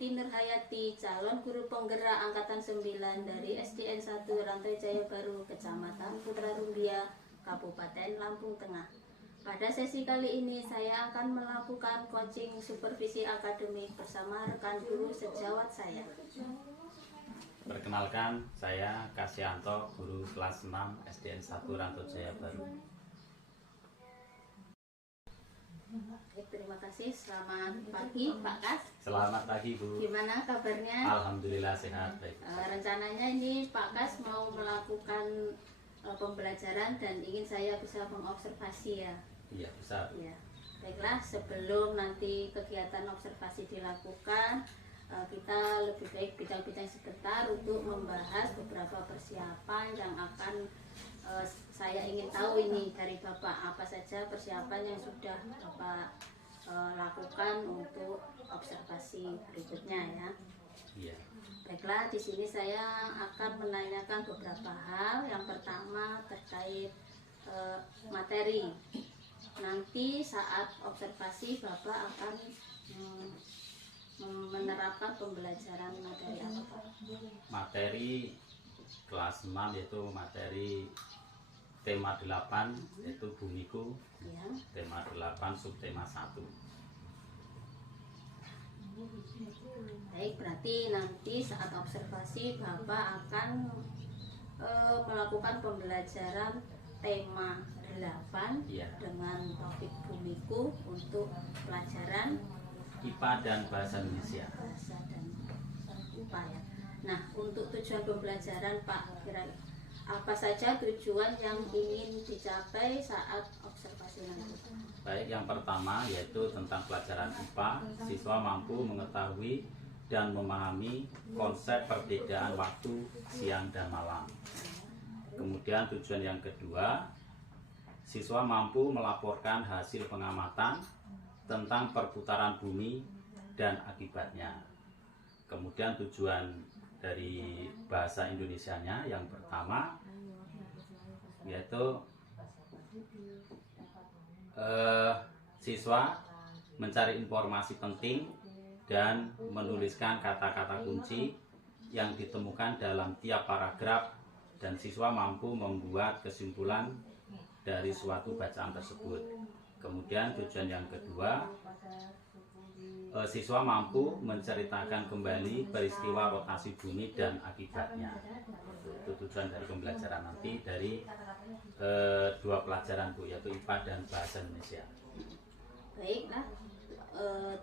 Siti Nurhayati, calon guru penggerak Angkatan 9 dari SDN 1 Rantai Jaya Baru, Kecamatan Putra Rumbia, Kabupaten Lampung Tengah. Pada sesi kali ini saya akan melakukan coaching supervisi akademik bersama rekan guru sejawat saya. Perkenalkan, saya Kasyanto, guru kelas 6 SDN 1 Rantai Jaya Baru. Terima kasih. Selamat pagi Pak Kas. Selamat pagi Bu. Gimana kabarnya? Alhamdulillah sehat. Baik. Rencananya ini Pak Kas mau melakukan pembelajaran dan ingin saya bisa mengobservasi ya. Iya, bisa. Ya. Baiklah, sebelum nanti kegiatan observasi dilakukan, kita lebih baik bincang-bincang sebentar untuk membahas beberapa persiapan yang akan saya ingin tahu ini dari Bapak, apa saja persiapan yang sudah Bapak lakukan untuk observasi berikutnya ya. Iya. Baiklah, di sini saya akan menanyakan beberapa hal. Yang pertama terkait materi. Nanti saat observasi Bapak akan menerapkan pembelajaran materi apa Pak? Materi kelas 6 yaitu materi tema 8 yaitu Bumiku. Ya. Tema 8 subtema 1. Baik, berarti nanti saat observasi Bapak akan melakukan pembelajaran tema 8 Iya. dengan topik Bumiku untuk pelajaran IPA dan Bahasa Indonesia. bahasa dan IPA ya. Nah, untuk tujuan pembelajaran Pak, kira-kira apa saja tujuan yang ingin dicapai saat observasi nanti? Baik, yang pertama yaitu tentang pelajaran IPA, siswa mampu mengetahui dan memahami konsep perbedaan waktu siang dan malam. Kemudian tujuan yang kedua, siswa mampu melaporkan hasil pengamatan tentang perputaran bumi dan akibatnya. Kemudian tujuan dari bahasa Indonesianya yang pertama yaitu siswa mencari informasi penting dan menuliskan kata-kata kunci yang ditemukan dalam tiap paragraf, dan siswa mampu membuat kesimpulan dari suatu bacaan tersebut. Kemudian tujuan yang kedua, siswa mampu menceritakan kembali peristiwa rotasi bumi dan akibatnya. Itu tujuan dari pembelajaran nanti dari dua pelajaran Bu, yaitu IPA dan Bahasa Indonesia. Baiklah,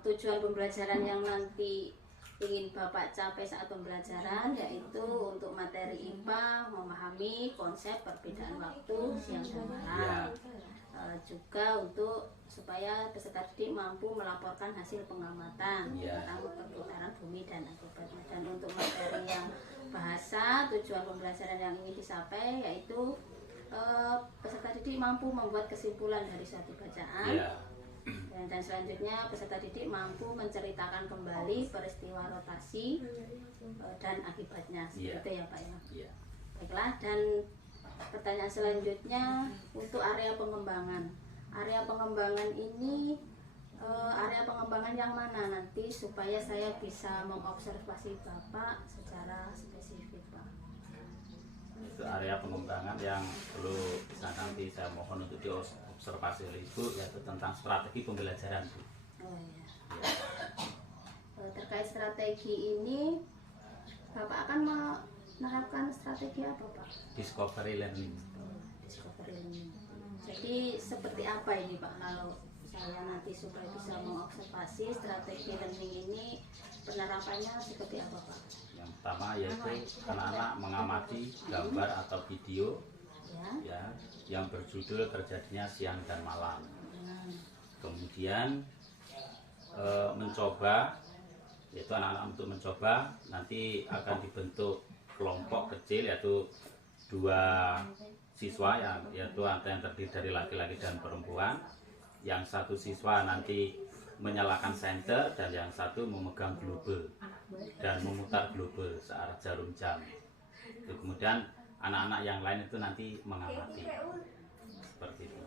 tujuan pembelajaran yang nanti ingin Bapak capai saat pembelajaran yaitu untuk materi IPA memahami konsep perbedaan waktu siang dan malam. Juga untuk supaya peserta didik mampu melaporkan hasil pengamatan tentang perputaran bumi dan akibatnya. Dan untuk materi yang bahasa, tujuan pembelajaran yang ingin dicapai yaitu peserta didik mampu membuat kesimpulan dari suatu bacaan. Dan selanjutnya peserta didik mampu menceritakan kembali peristiwa rotasi dan akibatnya. Seperti itu ya Pak ya. Baiklah, dan pertanyaan selanjutnya untuk area pengembangan. Area pengembangan ini area pengembangan yang mana nanti supaya saya bisa mengobservasi Bapak secara spesifik Pak? Itu area pengembangan yang perlu bisa nanti saya mohon untuk diobservasi oleh Ibu, yaitu tentang strategi pembelajaran Bu. Oh iya. Terkait strategi ini Bapak akan menerapkan strategi apa Pak? Discovery learning. Discovery learning. Jadi seperti apa ini Pak kalau saya nanti supaya bisa mengobservasi strategi learning ini, penerapannya seperti apa Pak? Yang pertama yaitu anak-anak mengamati gambar atau video ya yang berjudul terjadinya siang dan malam. Kemudian mencoba, yaitu anak-anak untuk mencoba, nanti akan dibentuk kelompok kecil yaitu 2 siswa yaitu yang terdiri dari laki-laki dan perempuan. Yang satu siswa nanti menyalakan senter dan yang satu memegang global dan memutar global searah jarum jam. Kemudian anak-anak yang lain itu nanti mengamati. Seperti itu.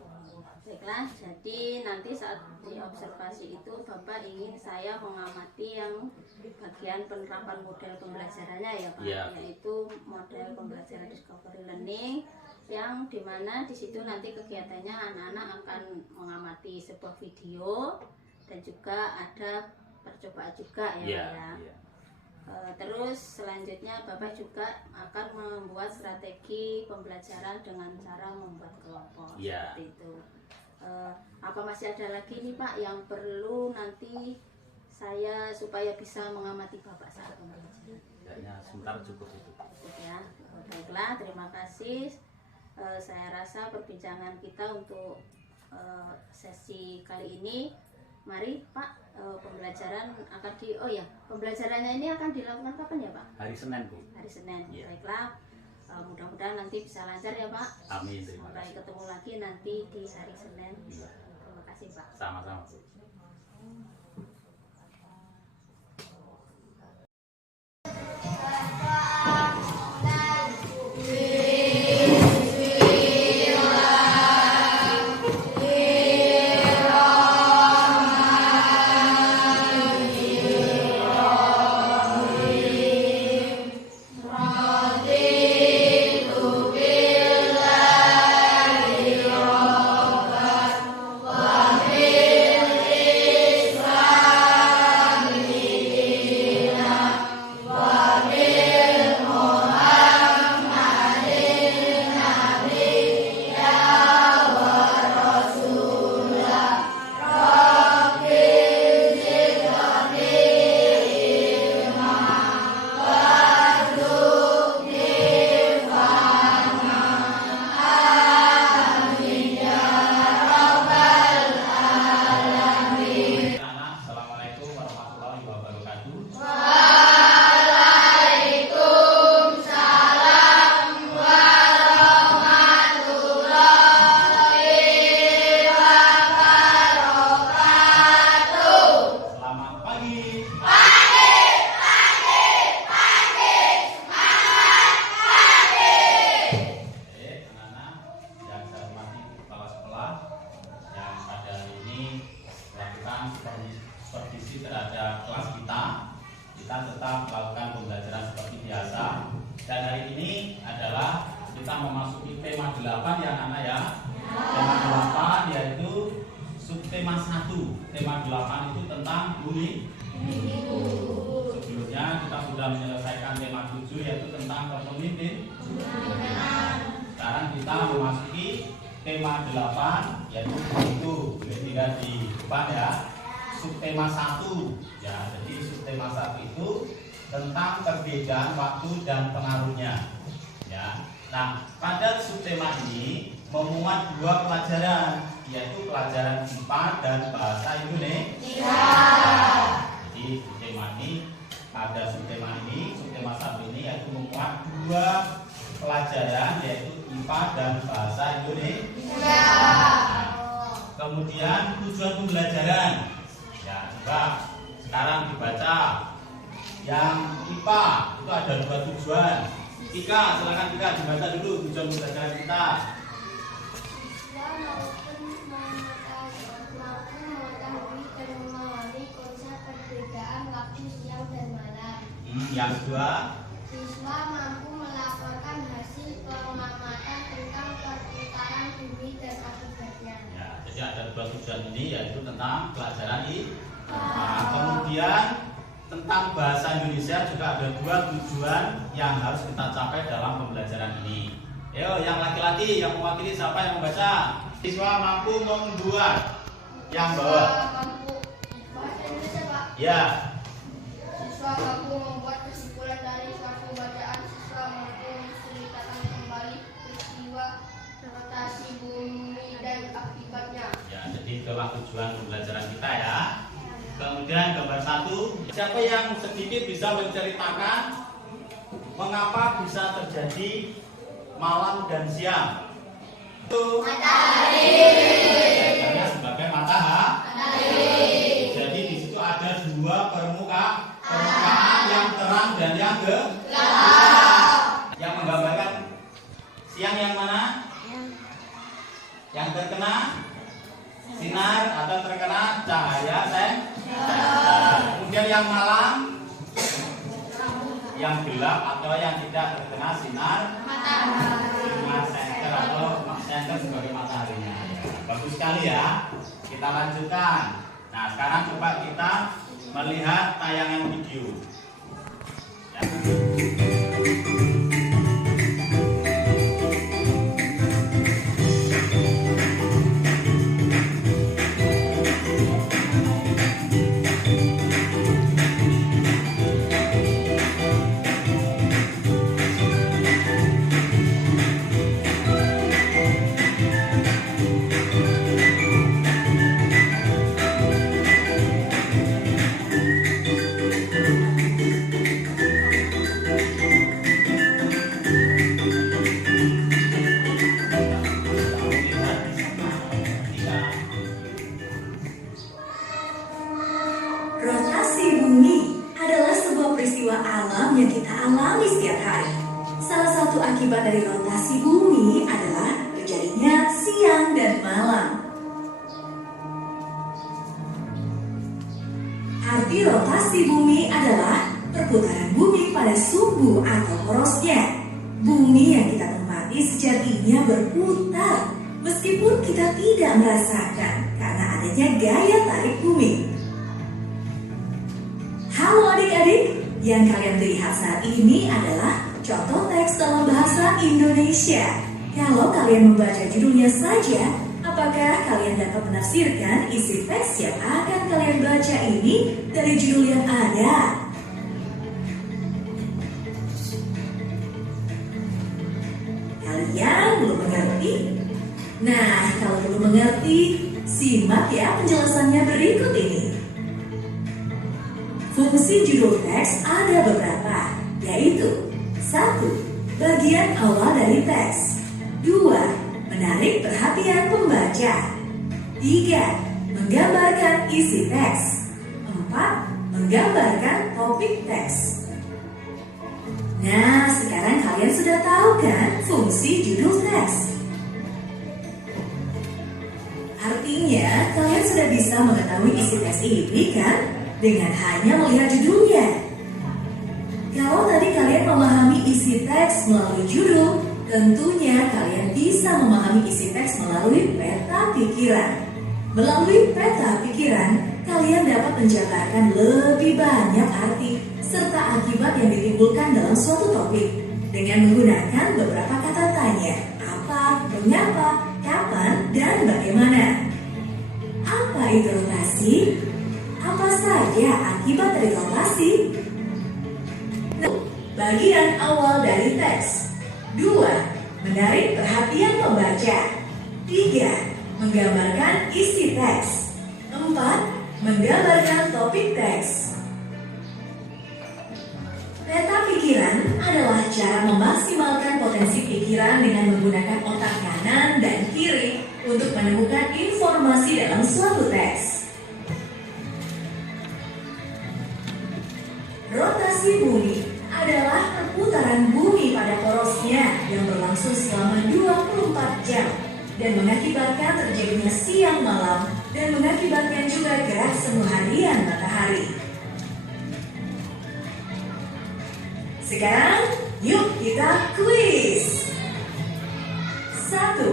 Baiklah, jadi nanti saat di observasi itu Bapak ingin saya mengamati yang bagian penerapan model pembelajarannya ya Pak, Iya. yaitu model pembelajaran discovery learning yang dimana di situ nanti kegiatannya anak-anak akan mengamati sebuah video dan juga ada percobaan juga ya Iya, Pak ya. iya. Terus selanjutnya Bapak juga akan membuat strategi pembelajaran dengan cara membuat kelompok Iya. seperti itu. Apa masih ada lagi nih Pak yang perlu nanti saya supaya bisa mengamati Bapak saat pembelajaran? Kayaknya sebentar cukup itu. Cukup ya. Baiklah, terima kasih. Saya rasa perbincangan kita untuk sesi kali ini. Mari Pak, pembelajaran akan pembelajarannya ini akan dilakukan kapan ya Pak? Hari Senin, Bu. Hari Senin. Iya. Baiklah, mudah-mudahan nanti bisa lancar ya Pak. Amin, terima Sampai kasih. ketemu lagi nanti di hari Senin. Iya. Terima kasih Pak. Sama-sama, Bu. Assalamualaikum warahmatullahi wabarakatuh. Selamat pagi. Oke, anak-anak yang saya hormati kepala sekolah yang pada hari ini melakukan supervisi terhadap kelas kita. Kita tetap melakukan pembelajaran seperti biasa. Dan hari ini adalah kita memasuki tema 8 ya anak-anak ya. Tema 8 yaitu subtema 1. Tema 8 itu tentang bumi. Sebelumnya kita sudah menyelesaikan tema 7 yaitu tentang kepemimpinan. Sekarang kita memasuki tema 8 yaitu itu tidak di depan ya. Subtema 1 ya. Jadi subtema 1 itu tentang perbedaan waktu dan pengaruhnya ya. Nah, pada subtema ini memuat 2 pelajaran yaitu pelajaran IPA dan bahasa Indonesia. Jadi subtema ini pada subtema 1 ini yaitu memuat 2 pelajaran yaitu IPA dan bahasa Indonesia. Nah, kemudian tujuan pembelajaran ya, coba sekarang dibaca. Yang IPA itu ada 2 tujuan. Tika, silakan Tika dibaca dulu tujuan pembelajaran kita. Siswa mampu mengetahui dan memahami konsep perbedaan waktu siang dan malam. Yang kedua, Siswa mampu melaporkan hasil pengamatan tentang perputaran bumi dan akibatnya. ya, jadi ada 2 tujuan ini yaitu tentang pelajaran IPA. Nah, kemudian tentang bahasa Indonesia juga ada 2 tujuan yang harus kita capai dalam pembelajaran ini. Ayo, yang laki-laki yang mewakili siapa yang membaca? Siswa mampu membuat. Yang bawah. Siswa mampu bahasa Indonesia Pak. Ya, Siswa mampu membuat kesimpulan dari suatu bacaan. Siswa mampu menceritakan kembali peristiwa rotasi bumi dan akibatnya. ya, jadi itulah tujuan pembelajaran kita ya. Kemudian gambar 1, siapa yang sedikit bisa menceritakan mengapa bisa terjadi malam dan siang? Itu matahari. Sebagai matahari. Jadi di situ ada 2 permukaan yang terang dan yang gelap. Yang menggambarkan siang yang mana? Yang terkena sinar atau terkena cahaya senter. Kemudian yang malam, yang gelap atau yang tidak terkena sinar senter atau senter sebagai mataharinya. Bagus sekali ya. Kita lanjutkan. Nah, sekarang coba kita melihat tayangan video. Ya. Rotasi bumi adalah sebuah peristiwa alam yang kita alami setiap hari. Salah satu akibat dari rotasi bumi adalah terjadinya siang dan malam. Arti rotasi bumi adalah perputaran bumi pada sumbu atau porosnya. Bumi yang kita tempati sejatinya berputar, meskipun kita tidak merasakan karena adanya gaya tarik bumi. Halo adik-adik, yang kalian lihat saat ini adalah contoh teks dalam bahasa Indonesia. Kalau kalian membaca judulnya saja, apakah kalian dapat menafsirkan isi teks yang akan kalian baca ini dari judul yang ada? Kalian belum mengerti? Nah, kalau belum mengerti, simak ya penjelasannya berikut ini. Fungsi judul teks ada beberapa, yaitu 1. Bagian awal dari teks. 2. Menarik perhatian pembaca. 3. Menggambarkan isi teks. 4. Menggambarkan topik teks. Nah, sekarang kalian sudah tahu kan fungsi judul teks? Artinya, kalian sudah bisa mengetahui isi teks ini kan? Dengan hanya melihat judulnya. Kalau tadi kalian memahami isi teks melalui judul, tentunya kalian bisa memahami isi teks melalui peta pikiran. Melalui peta pikiran, kalian dapat menjabarkan lebih banyak arti serta akibat yang ditimbulkan dalam suatu topik dengan menggunakan beberapa kata tanya: apa, mengapa, kapan, dan bagaimana. Apa itu rotasi? Apa saja akibat dari rotasi? Bagian awal dari teks. 2. Menarik perhatian pembaca. 3. Menggambarkan isi teks. 4. Menggambarkan topik teks. Peta pikiran adalah cara memaksimalkan potensi pikiran dengan menggunakan otak kanan dan kiri untuk menemukan informasi dalam suatu teks. Rotasi bumi adalah perputaran bumi pada porosnya yang berlangsung selama 24 jam dan mengakibatkan terjadinya siang malam dan mengakibatkan juga gerak semu harian matahari. Sekarang, yuk kita kuis. 1.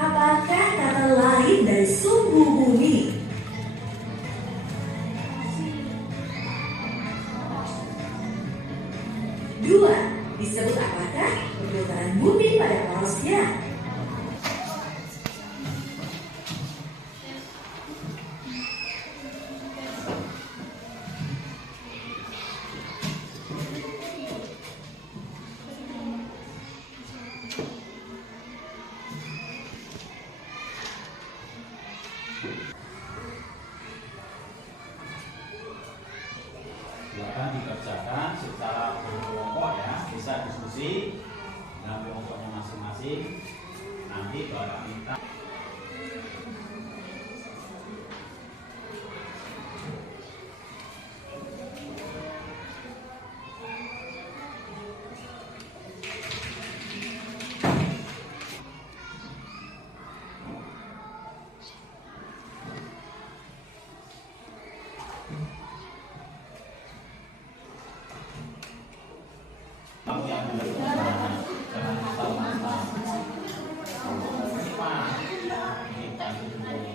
Apakah kata lain dari sumbu bumi? 2. Disebut apakah perputaran bumi pada porosnya? 1. Kamu yang benar. Jangan asal-asal. Ini Pak. Ini tadi ini.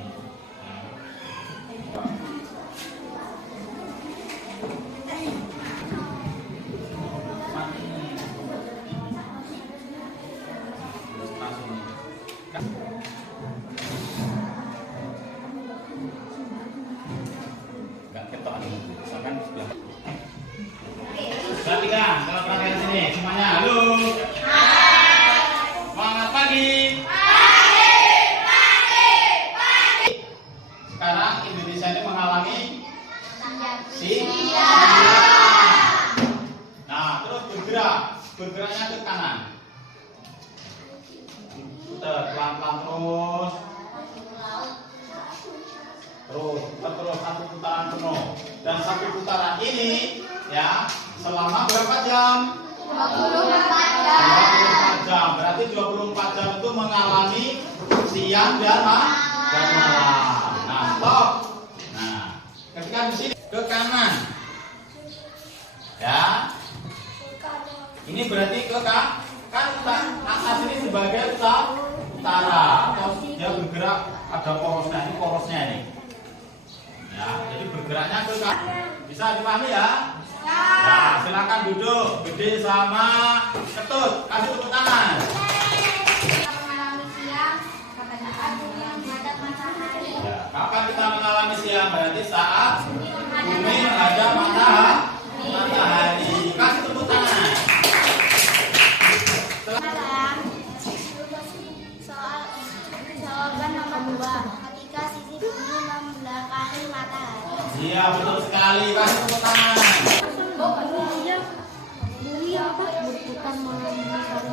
Enggak ketok nih, misalkan sudah. Perhatikan, kalau perhatian sini semuanya, halo. Selamat pagi. Sekarang Indonesia ini mengalami Nah, terus bergeraknya ke kanan. Putar pelan-pelan terus satu putaran penuh. Dan satu putaran ini ya selama berapa jam? 24 jam. Berarti 24 jam itu mengalami siang dan malam. Nah, stop. Nah, ketika di sini ke kanan. Ya. Ini berarti ke kan atas ini sebagai utara. Atau dia bergerak ada porosnya, ini porosnya ini. Ya, jadi bergeraknya ke kanan. Bisa dipahami ya? Ya, silakan duduk. Gede sama ketut. Kasih tepuk tangan. Ya, kapan kita mengalami siang? Berarti saat bumi menghadap matahari. Kasih tepuk tangan. Jawaban nomor 2. Ketika sisi bumi membelakangi matahari. Iya, betul sekali. Kasih tepuk tangan. Bumi apa? Berputar mengelilingi matahari.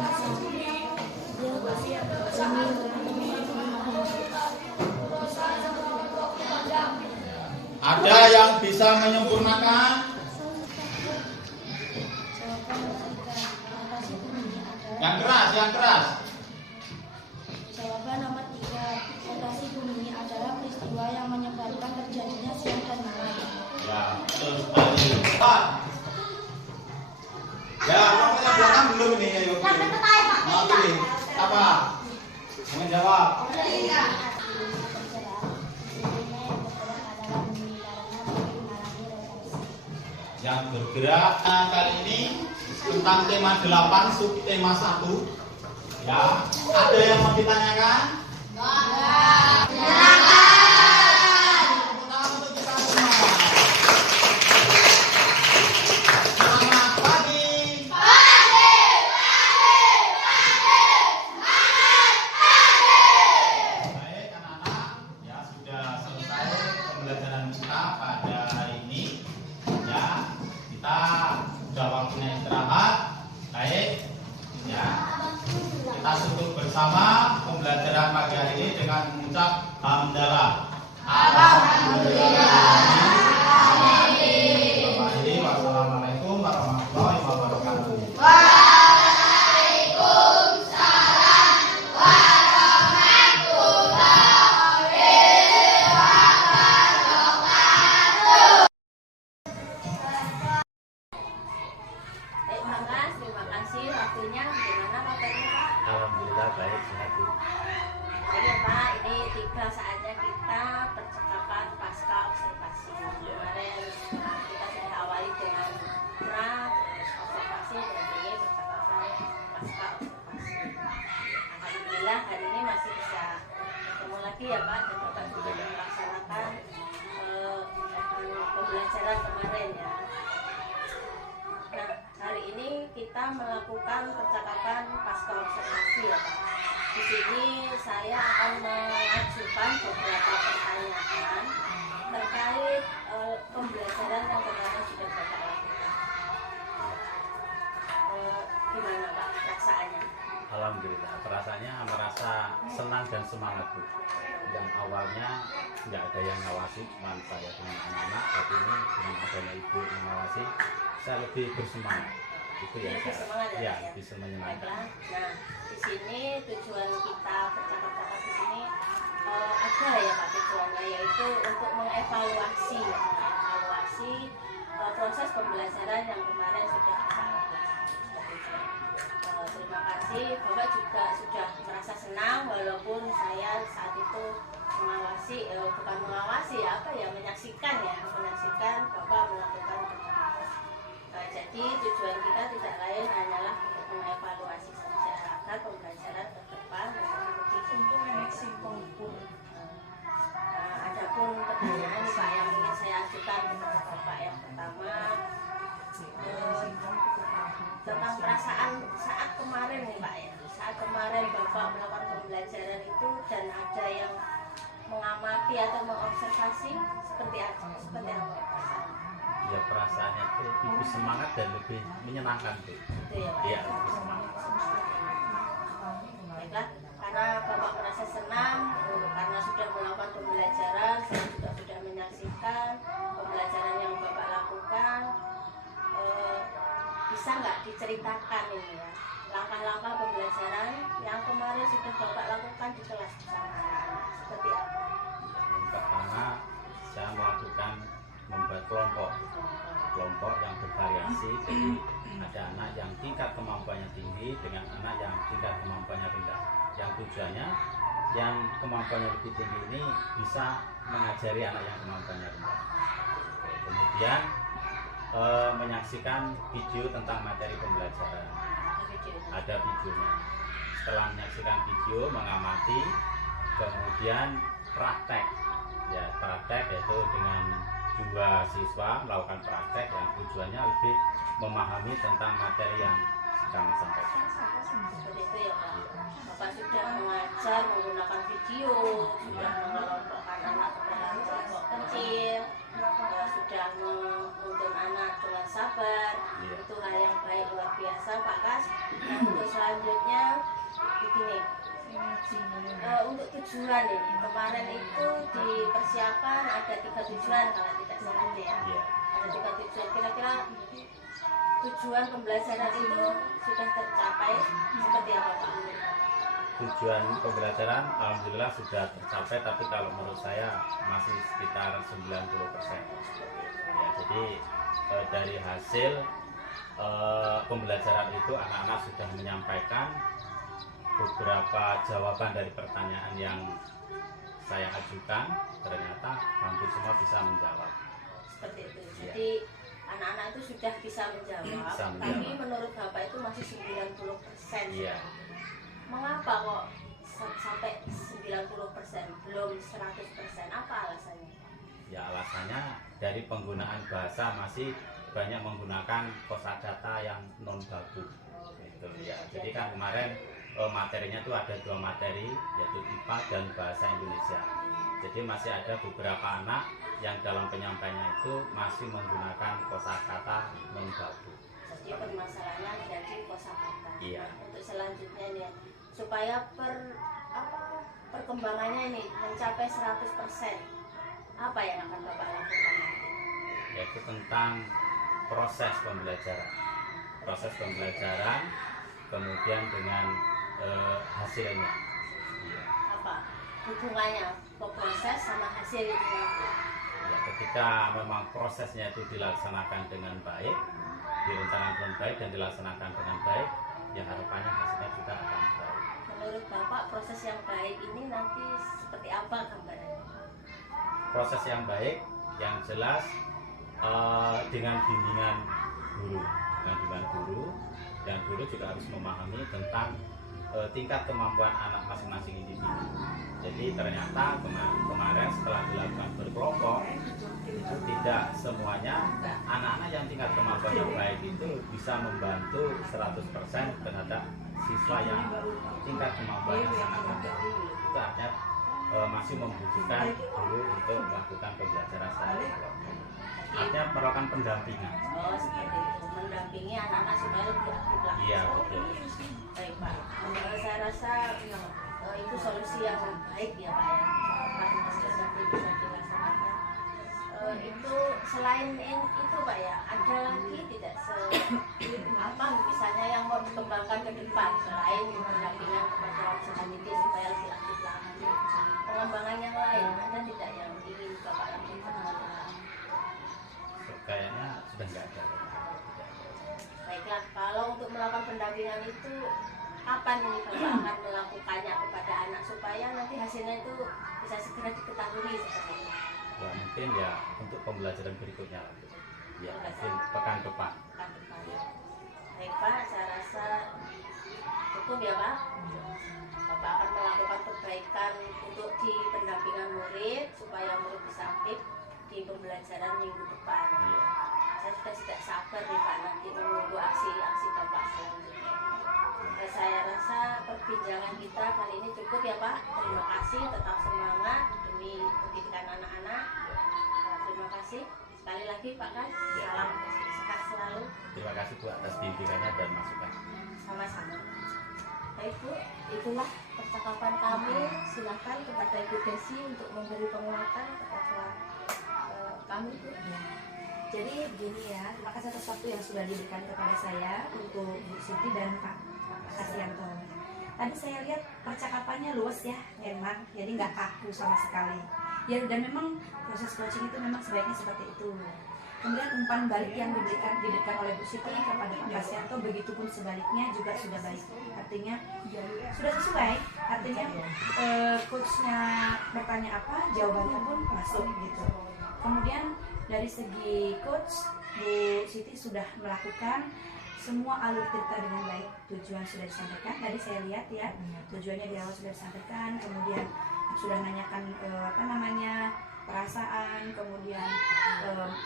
Ada yang bisa menyempurnakan? Yang keras. Jawaban nomor 3. Rotasi bumi adalah peristiwa yang menyebabkan terjadinya siang dan malam. Ya, betul sekali. Pak. Ya, pokoknya belakang belum ini ya, yuk. Mau pilih apa? Menjawab. Yang bergerak kali ini tentang tema 8 subtema 1. Ya, ada yang mau ditanyakan? Tepuk tangan untuk kita semua. Selamat pagi. Baik anak-anak, ya sudah selesai pembelajaran kita pada hari ini. Ya, kita sudah waktunya istirahat. Baik, ya. Kita tutup bersama pembelajaran pagi hari ini dengan mengucap hamdalah. Alhamdulillah. Wassalamualaikum warahmatullahi wabarakatuh. Terima kasih waktunya. Gimana kabarnya Pak? Alhamdulillah baik sehat. Oke Pak, ini tiba saatnya kita percakapan pasca observasi. Kemarin kita sudah awali dengan pra, terus observasi, dan ini percakapan pasca observasi. Alhamdulillah hari ini masih bisa ketemu lagi ya Pak, dan Bapak sudah melaksanakan pembelajaran kemarin ya. Nah, hari ini kita melakukan percakapan pasca observasi ya Pak. Di sini saya akan mengajukan beberapa pertanyaan terkait pembelajaran yang kemarin sudah Bapak lakukan. Gimana Pak perasaannya? Alhamdulillah, perasaannya merasa senang dan semangat Bu. Yang awalnya nggak ada yang ngawasi, cuma saya dengan anak-anak, tapi ini dengan adanya ibu mengawasi, saya lebih bersemangat. Itu yang Lebih saya, semangat ya, Pak, bisa menyenangkan. Baiklah. Nah, di sini tujuan kita bercakap-cakap di sini ada ya Pak tujuannya, yaitu untuk mengevaluasi proses pembelajaran yang kemarin sudah kita lakukan. evaluasi, Bapak juga sudah merasa senang walaupun saya saat itu mengawasi, bukan mengawasi ya, menyaksikan Bapak melakukan tugas. Jadi tujuan kita tidak lain hanyalah untuk mengevaluasi saja agar pembelajaran ke depan lebih adapun pertanyaan Pak yang ingin saya ajukan kepada Bapak yang pertama, tentang perasaan saat kemarin nih Pak ya, saat kemarin Bapak melakukan pembelajaran itu dan ada yang mengamati atau mengobservasi seperti apa perasaan? Ya perasaannya itu lebih semangat dan lebih menyenangkan tuh. Itu ya Pak. Iya, lebih semangat. Baiklah, karena Bapak merasa senang karena sudah melakukan pembelajaran, saya juga sudah menyaksikan pembelajaran yang Bapak lakukan. Bisa nggak diceritakan ini ya, langkah-langkah pembelajaran yang kemarin sudah Bapak lakukan di kelas bersama anak-anak seperti apa? Yang pertama, saya melakukan membuat kelompok yang bervariasi. Jadi ada anak yang tingkat kemampuannya tinggi dengan anak yang tingkat kemampuannya rendah. Yang tujuannya yang kemampuannya lebih tinggi ini bisa mengajari anak yang kemampuannya rendah. Kemudian menyaksikan video tentang materi pembelajaran. Ada videonya. Setelah menyaksikan video, mengamati, kemudian praktek. Ya, praktek yaitu dengan 2 siswa melakukan praktek yang tujuannya lebih memahami tentang materi yang sedang disampaikan. Seperti itu ya Pak. Bapak sudah mengajar menggunakan video, sudah mengelompokkan anak ke dalam kelompok kecil, sudah menuntun anak dengan sabar. Itu hal yang baik, luar biasa Pak Kas. Nah, untuk selanjutnya begini, untuk tujuan ini kemarin itu dipersiapkan ada 3 tujuan kalau tidak salah ya. Ada 3 tujuan. Kira-kira tujuan pembelajaran itu sudah tercapai seperti apa Pak? Tujuan pembelajaran alhamdulillah sudah tercapai, tapi kalau menurut saya masih sekitar 90%. Ya, jadi dari hasil pembelajaran itu anak-anak sudah menyampaikan beberapa jawaban dari pertanyaan yang saya ajukan, ternyata hampir semua bisa menjawab. Seperti itu. Jadi anak-anak itu sudah bisa menjawab, tapi menurut Bapak itu masih 90%. Iya. Mengapa kok sampai 90%, belum 100%? Apa alasannya? Ya alasannya dari penggunaan bahasa masih banyak menggunakan kosakata yang non baku. Gitu ya. Jadi kan kemarin materinya itu ada 2 materi, yaitu IPA dan bahasa Indonesia. Jadi masih ada beberapa anak yang dalam penyampaiannya itu masih menggunakan kosakata non baku. Jadi permasalahannya jadi kosakata. Iya. Untuk selanjutnya nih, supaya perkembangannya ini mencapai 100%, apa yang akan Bapak lakukan nanti? Yaitu tentang proses pembelajaran. Proses pembelajaran, kemudian dengan hasilnya. Apa hubungannya proses sama hasil itu? Ya, ketika memang prosesnya itu dilaksanakan dengan baik, direncanakan dengan baik dan dilaksanakan dengan baik, ya harapannya hasilnya juga akan baik. Menurut Bapak proses yang baik ini nanti seperti apa gambarannya? Proses yang baik, yang jelas dengan bimbingan guru, dan guru juga harus memahami tentang tingkat kemampuan anak masing-masing individu. Jadi ternyata kemarin setelah dilakukan berkelompok itu tidak semuanya anak-anak yang tingkat kemampuan yang baik itu bisa membantu 100% terhadap siswa yang tingkat kemampuan yang sangat rendah. Itu artinya masih membutuhkan guru untuk melakukan pembelajaran secara kelompok. Artinya melakukan pendampingan. Oh seperti itu, mendampingi anak-anak supaya lebih aktif lagi. Iya betul. Baik Pak, saya rasa itu solusi yang baik ya Pak ya. Proses nanti bisa dilaksanakan. Itu selain itu Pak ya, ada lagi tidak misalnya yang mau dikembangkan ke depan selain pendampingan kepada usaha ini supaya lebih aktif lagi. Pengembangan yang lain ada tidak yang ingin Bapak lakukan? Kayaknya sudah nggak ada. Baiklah, kalau untuk melakukan pendampingan itu kapan ini Bapak akan melakukannya kepada anak supaya nanti hasilnya itu bisa segera diketahui seperti itu? Ya mungkin ya untuk pembelajaran berikutnya lah, Bu. Ya mungkin pekan depan. Pekan depan. Baik Pak, saya rasa cukup ya Pak. Bapak akan melakukan perbaikan untuk di pendampingan murid supaya murid bisa aktif di pembelajaran minggu depan. Iya. Saya sudah tidak sabar nih Pak nanti menunggu aksi-aksi Bapak selanjutnya. Saya rasa perbincangan kita kali ini cukup ya Pak. Terima kasih, tetap semangat demi pendidikan anak-anak. Terima kasih sekali lagi Pak Kan. Salam sehat selalu. Terima kasih Bu atas bimbingannya dan masukan. Sama-sama. Baik Bu, itulah percakapan kami. Silakan kepada Ibu Desi untuk memberi penguatan kepada kami Bu. Jadi begini ya, terima kasih atas waktu yang sudah diberikan kepada saya untuk Bu Siti dan Pak Kasyanto. Tadi saya lihat percakapannya luas ya, enak, jadi nggak kaku sama sekali. Ya dan memang proses coaching itu memang sebaiknya seperti itu. Kemudian umpan balik yang diberikan oleh Bu Siti kepada Pak Kasyanto, begitupun sebaliknya juga sudah baik. Artinya sudah sesuai. Artinya coachnya bertanya apa, jawabannya pun masuk gitu. Kemudian dari segi coach, Bu Siti sudah melakukan semua alur cerita dengan baik. Tujuan sudah disampaikan, tadi saya lihat ya, tujuannya di awal sudah disampaikan. Kemudian sudah nanyakan perasaan, kemudian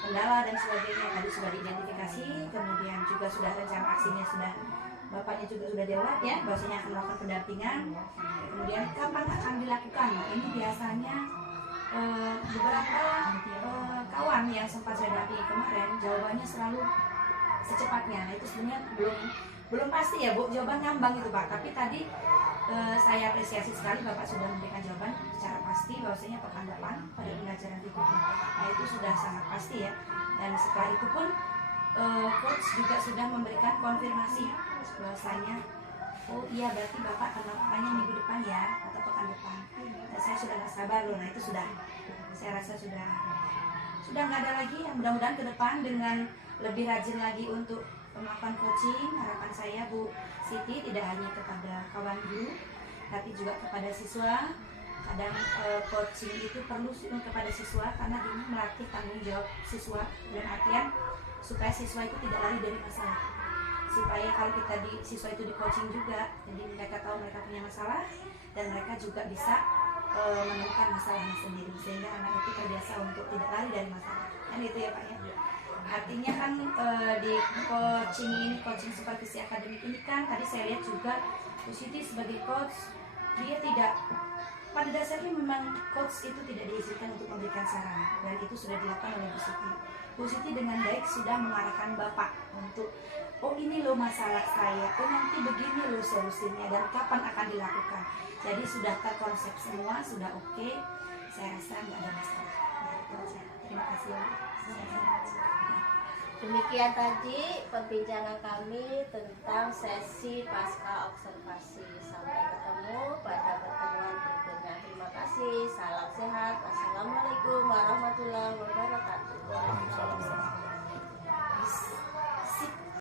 kendala dan sebagainya tadi sudah diidentifikasi. Kemudian juga sudah rencana aksinya sudah Bapaknya juga sudah jawab ya, bahwasanya akan melakukan pendampingan. Kemudian kapan akan dilakukan? Nah, ini biasanya beberapa kawan yang sempat saya dampingi kemarin jawabannya selalu secepatnya. Nah, itu sebenarnya belum pasti ya Bu, jawaban ngambang itu Pak. Tapi tadi saya apresiasi sekali Bapak sudah memberikan jawaban secara pasti bahwasanya pekan depan pada pembelajaran berikutnya. Nah, itu sudah sangat pasti ya. Dan setelah itu pun coach juga sudah memberikan konfirmasi bahwasanya oh iya berarti Bapak akan melakukannya minggu depan ya atau pekan depan. Dan saya sudah gak sabar loh. Nah, itu sudah saya rasa sudah nggak ada lagi. Yang mudah-mudahan ke depan dengan lebih rajin lagi untuk melakukan coaching. Harapan saya Bu Siti tidak hanya kepada kawan guru tapi juga kepada siswa. Kadang coaching itu perlu kepada siswa karena ini melatih tanggung jawab siswa, dan artian supaya siswa itu tidak lari dari masalah, supaya kalau kita siswa itu di coaching juga, jadi mereka tahu mereka punya masalah dan mereka juga bisa menemukan masalahnya sendiri, sehingga anak itu terbiasa untuk tidak lari dari masalah. Kan itu ya Pak ya. Artinya kan di coaching supervisi akademik ini kan tadi saya lihat juga Bu Siti sebagai coach, dia tidak, pada dasarnya memang coach itu tidak diizinkan untuk memberikan saran, dan itu sudah dilakukan oleh Bu Siti. Bu Siti dengan baik sudah mengarahkan Bapak untuk oh ini loh masalah saya, oh nanti begini loh solusinya dan kapan akan dilakukan. Jadi sudah terkonsep semua, sudah oke. Saya rasa nggak ada masalah. Nah, itu aja. Terima kasih. Demikian tadi perbincangan kami tentang sesi pasca observasi. Sampai ketemu pada pertemuan berikutnya. Terima kasih. Salam sehat. Assalamualaikum warahmatullahi wabarakatuh. Waalaikumsalam warahmatullahi wabarakatuh.